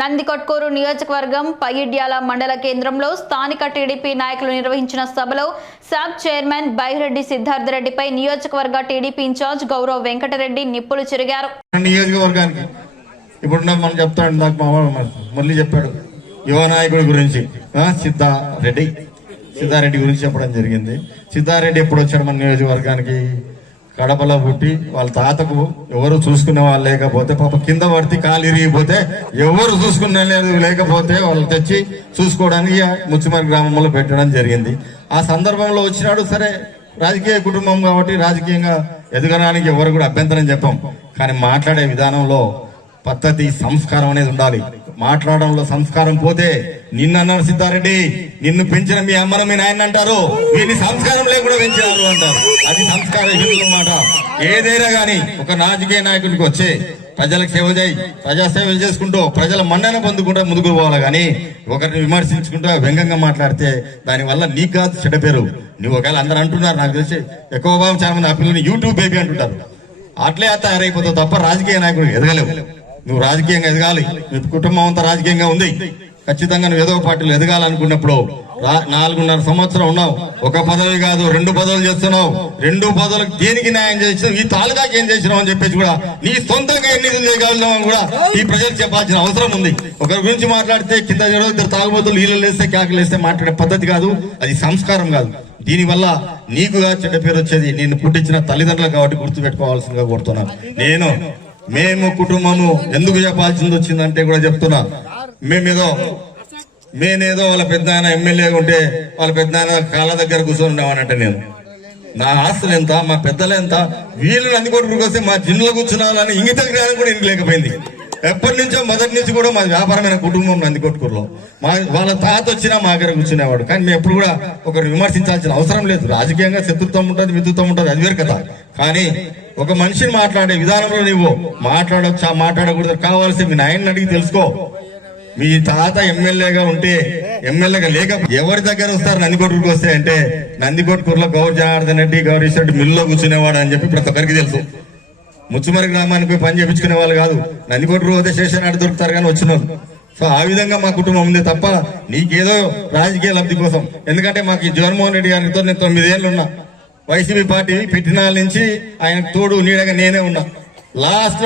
నందికొట్కూరు నియోజకవర్గం పగిడ్యాల మండల కేంద్రంలో స్థానిక టీడీపీ నాయకులు నిర్వహించిన సభలో శాప్ చైర్మన్ బైరెడ్డి సిద్ధార్థరెడ్డిపై నియోజకవర్గ టీడీపీ ఇన్ఛార్జ్ గౌరవ్ వెంకటరెడ్డి నిప్పులు చెరిగారు. నియోజకవర్గానికి ఇప్పుడు మనం చెప్తాడు నాకు మా మళ్ళీ చెప్పాడు. యువ నాయకుడి గురించి. సిద్ధారెడ్డి. సిద్ధారెడ్డి గురించి చెప్పడం జరిగింది. సిద్ధారెడ్డి ఎప్పుడు వచ్చాడు మన నియోజకవర్గానికి? కడపలో పుట్టి వాళ్ళ తాతకు ఎవరు చూసుకునే వాళ్ళు లేకపోతే పాప కింద పడితే కాలు ఇరిగిపోతే ఎవరు చూసుకునే లేకపోతే వాళ్ళు తెచ్చి చూసుకోవడానికి ముచ్చిమరి గ్రామంలో పెట్టడం జరిగింది. ఆ సందర్భంలో వచ్చినాడు సరే రాజకీయ కుటుంబం కాబట్టి రాజకీయంగా ఎదగడానికి ఎవరు కూడా అభ్యంతరం చెప్పాం. కానీ మాట్లాడే విధానంలో పద్ధతి సంస్కారం అనేది ఉండాలి. మాట్లాడడంలో సంస్కారం పోతే నిన్న అన్నారు సిద్ధారెడ్డి నిన్ను పెంచిన మీ అమ్మను మీ నాయన అంటారు. వీని సంస్కారం లేకుండా పెంచినారు అంటారు. అది సంస్కార అన్నమాట. మాట ఏదైనా గాని ఒక రాజకీయ నాయకుడికి వచ్చే ప్రజలకు సేవ చేయి ప్రజా సేవలు చేసుకుంటూ ప్రజల మన్నన పొందుకుంటూ ముందుకు పోవాలి కానీ ఒకరిని విమర్శించుకుంటూ వ్యంగ్యంగా మాట్లాడితే దానివల్ల నీకు కాదు చెడ్డ పేరు. నువ్వు ఒకవేళ అందరు అంటున్నారు నాకు తెలిసి ఎక్కువ భాగం చాలా మంది ఆ పిల్లల్ని యూట్యూబ్ బేబీ అంటుంటారు. అట్లే తయారైపోతావు తప్ప రాజకీయ నాయకుడు ఎదగలేవు. నువ్వు రాజకీయంగా ఎదగాలి. నీ కుటుంబం అంతా రాజకీయంగా ఉంది. ఖచ్చితంగా నువ్వు ఏదో పార్టీలు ఎదగాలనుకున్నప్పుడు రా- నాలుగున్నర సంవత్సరం ఉన్నావు. ఒక పదవి కాదు రెండు పదవులు చేస్తున్నావు. రెండు పదవులకు దేనికి న్యాయం చేసినావు? ఈ తాలూకాకి ఏం చేసినావు అని చెప్పేసి కూడా నీ సొంతంగా ఎన్ని నిధులు చేయగలిగినావు అని కూడా ఈ ప్రజలకు చెప్పాల్సిన అవసరం ఉంది. ఒకరి గురించి మాట్లాడితే కింద ఇద్దరు తాగుబోతులు నీళ్ళు లేస్తే కేకలు వేస్తే మాట్లాడే పద్ధతి కాదు. అది సంస్కారం కాదు. దీనివల్ల నీకుగా చెడ్డ పేరు వచ్చేది నేను పుట్టించిన తల్లిదండ్రులు కాబట్టి గుర్తుపెట్టుకోవాల్సిందిగా కోరుతున్నాను. నేను మేము కుటుంబము ఎందుకు చెప్పాల్సింది వచ్చిందంటే కూడా చెప్తున్నా. మేమేదో నేనేదో వాళ్ళ పెద్ద ఆయన ఎమ్మెల్యే ఉంటే వాళ్ళ పెద్ద ఆయన కాళ్ళ దగ్గర కూర్చొని ఉండేవానంట నేను. నా ఆస్తులు ఎంత మా పెద్దలు ఎంత వీళ్ళు నందికొట్టుకు వస్తే మా జిన్నులో కూర్చున్నారని ఇంగిత జ్ఞానం కూడా ఇంక లేకపోయింది. ఎప్పటి నుంచో మొదటి నుంచి కూడా మా వ్యాపారమైన కుటుంబం నందికొట్టుకూరులో మా వాళ్ళ తాత వచ్చినా మా దగ్గర కూర్చునేవాడు. కానీ మేము ఎప్పుడు కూడా ఒకరు విమర్శించాల్సిన అవసరం లేదు. రాజకీయంగా శత్రుత్వం ఉంటుంది మిత్రుత్వం ఉంటుంది అది వేరు కదా కానీ ఒక మనిషిని మాట్లాడే విధానంలో నువ్వు మాట్లాడొచ్చా మాట్లాడకూడదు కావాల్సి మీ నాయన్ని అడిగి తెలుసుకో. మీ తాత ఎమ్మెల్యేగా ఉంటే ఎమ్మెల్యేగా లేక ఎవరి దగ్గర వస్తారు నందికొట్టుకు వస్తే అంటే నందికొట్టుకూరులో గౌర్ జనార్దన్ రెడ్డి గౌరీష్ మిల్లులో కూర్చునేవాడు అని చెప్పి ప్రతి ఒక్కరికి తెలుసు. ముచ్చుమరి గ్రామానికి పోయి పని చేపించుకునే వాళ్ళు కాదు. నందికొట్టు పోతే స్టేషన్ ఆడ దొరుకుతారు కానీ వచ్చిన సో ఆ విధంగా మా కుటుంబం ఉంది తప్ప నీకేదో రాజకీయ లబ్ధి కోసం. ఎందుకంటే మాకు జగన్మోహన్ రెడ్డి గారితో నేను తొమ్మిదేళ్ళు ఉన్నా. వైసీపీ పార్టీ పెట్టినాల నుంచి ఆయన తోడు నీడగా నేనే ఉన్నా. లాస్ట్